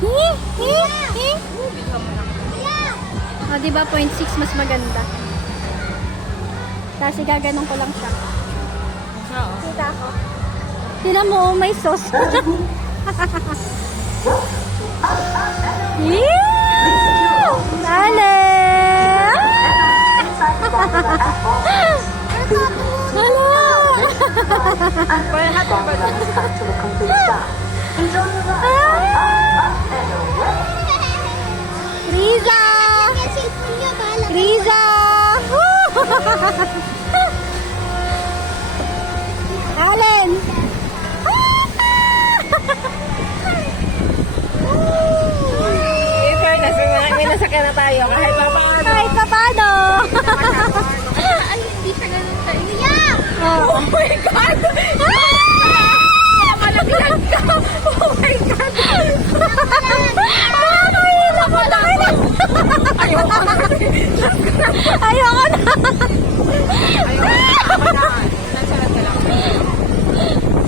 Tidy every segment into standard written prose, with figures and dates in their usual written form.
O, diba 0.6 mas maganda. Tapos igaganon ko lang siya. Oo. Kita ko. Tinan mo, may sauce. Dale! Riza! Riza! Allen! May nasakyan na tayo. Kahit pa paano. Kahit pa paano. Ay, hindi siya ganun tayo. Yeah! Oh. Oh my God! Malaglag ka! Oh my God! Ayoko na! Ayoko na.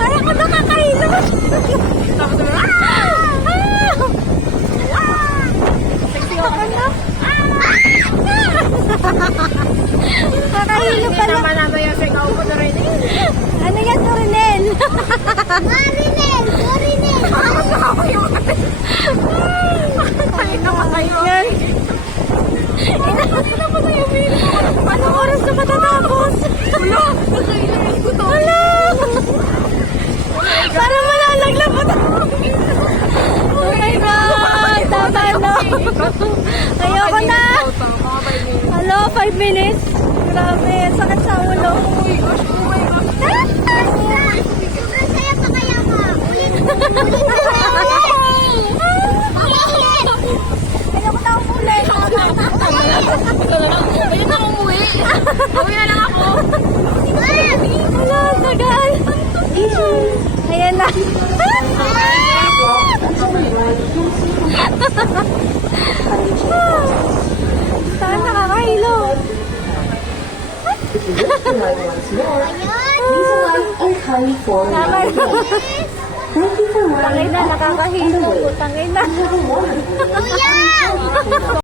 Ayoko na kakailos. Ako na. Kakahilo Hindi pala. naman nato yung sigaw ko na rin. Ano yan, Torinel? Marinel! Marinel! Parang ako yung atin. Halika pa kayo. Yan. Halika pa kayo. Anong oras na matatapos? Wala! Nakailangan ko to. Wala! Parang malalaglag pa to. Oh my God! Tama na. Ayoko na. Hello, 5 minutes. Grabe, sakit sa ulo. Oh my gosh, oh my gosh. Masaya pa kaya ka? Ulit! Ulit! Ayoko na umulit. Ayun na umuwi. Uwi na lang ako. Wala, tagal. Ayan na. Saan nakakahilo? Tama na. Tangay na, nakakahilo. Tangay na. Kuya!